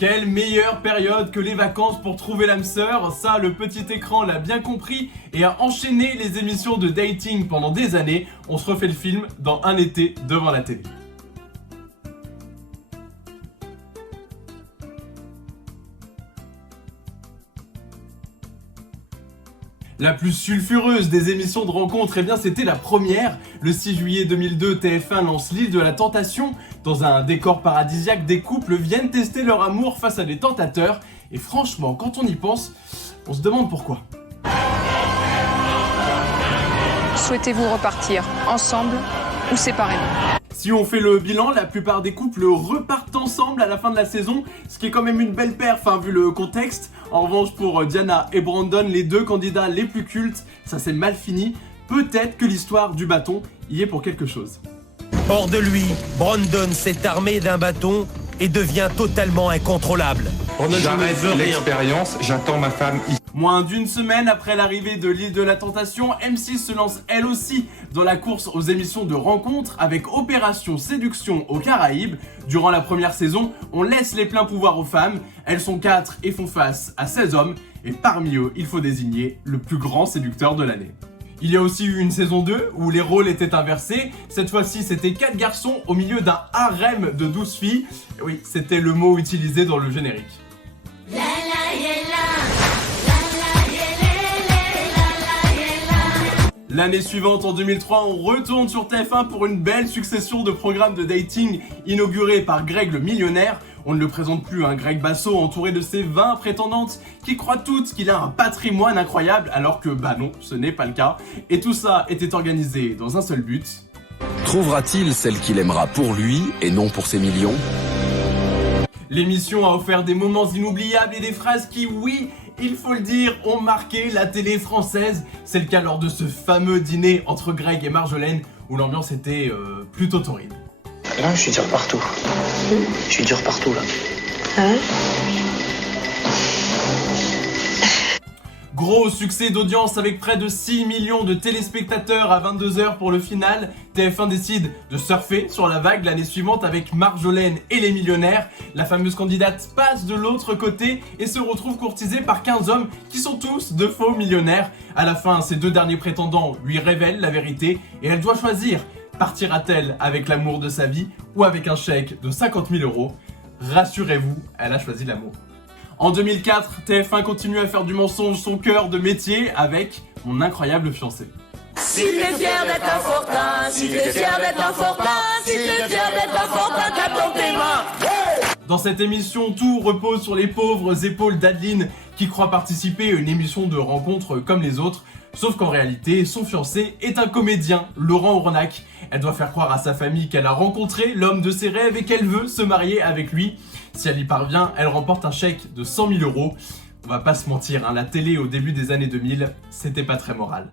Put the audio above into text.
Quelle meilleure période que les vacances pour trouver l'âme sœur, ça le petit écran l'a bien compris et a enchaîné les émissions de dating pendant des années, on se refait le film dans un été devant la télé. La plus sulfureuse des émissions de rencontres, eh bien c'était la première. Le 6 juillet 2002, TF1 lance l'île de la tentation. Dans un décor paradisiaque, des couples viennent tester leur amour face à des tentateurs. Et franchement, quand on y pense, on se demande pourquoi. Souhaitez-vous repartir ensemble ou séparément ? Si on fait le bilan, la plupart des couples repartent ensemble à la fin de la saison, ce qui est quand même une belle perf vu le contexte. En revanche, pour Diana et Brandon, les deux candidats les plus cultes, ça s'est mal fini. Peut-être que l'histoire du bâton y est pour quelque chose. Hors de lui, Brandon s'est armé d'un bâton et devient totalement incontrôlable. J'arrête l'expérience, j'attends ma femme ici. Moins d'une semaine après l'arrivée de l'île de la tentation, M6 se lance elle aussi dans la course aux émissions de rencontres avec Opération Séduction aux Caraïbes. Durant la première saison, on laisse les pleins pouvoirs aux femmes. Elles sont 4 et font face à 16 hommes. Et parmi eux, il faut désigner le plus grand séducteur de l'année. Il y a aussi eu une saison 2 où les rôles étaient inversés. Cette fois-ci, c'était 4 garçons au milieu d'un harem de 12 filles. Oui, c'était le mot utilisé dans le générique. L'année suivante, en 2003, on retourne sur TF1 pour une belle succession de programmes de dating inaugurés par Greg le millionnaire. On ne le présente plus, Greg Basso, entouré de ses 20 prétendantes qui croient toutes qu'il a un patrimoine incroyable, alors que non, ce n'est pas le cas. Et tout ça était organisé dans un seul but. Trouvera-t-il celle qu'il aimera pour lui et non pour ses millions ? L'émission a offert des moments inoubliables et des phrases qui, oui, il faut le dire, ont marqué la télé française. C'est le cas lors de ce fameux dîner entre Greg et Marjolaine, où l'ambiance était plutôt torride. Là, je suis dur partout. Je suis dur partout, là. Ah ouais ? Gros succès d'audience avec près de 6 millions de téléspectateurs à 22h pour le final. TF1 décide de surfer sur la vague l'année suivante avec Marjolaine et les millionnaires. La fameuse candidate passe de l'autre côté et se retrouve courtisée par 15 hommes qui sont tous de faux millionnaires. À la fin, ces deux derniers prétendants lui révèlent la vérité et elle doit choisir. Partira-t-elle avec l'amour de sa vie ou avec un chèque de 50 000 €? Rassurez-vous, elle a choisi l'amour. En 2004, TF1 continue à faire du mensonge son cœur de métier avec Mon incroyable fiancé. Si t'es fier d'être un fortin, si t'es fier d'être un fortin, si t'es fier d'être un fortin, tape dans tes mains. Dans cette émission, tout repose sur les pauvres épaules d'Adeline qui croit participer à une émission de rencontre comme les autres. Sauf qu'en réalité, son fiancé est un comédien, Laurent Ornac. Elle doit faire croire à sa famille qu'elle a rencontré l'homme de ses rêves et qu'elle veut se marier avec lui. Si elle y parvient, elle remporte un chèque de 100 000 €. On va pas se mentir, la télé au début des années 2000, c'était pas très moral.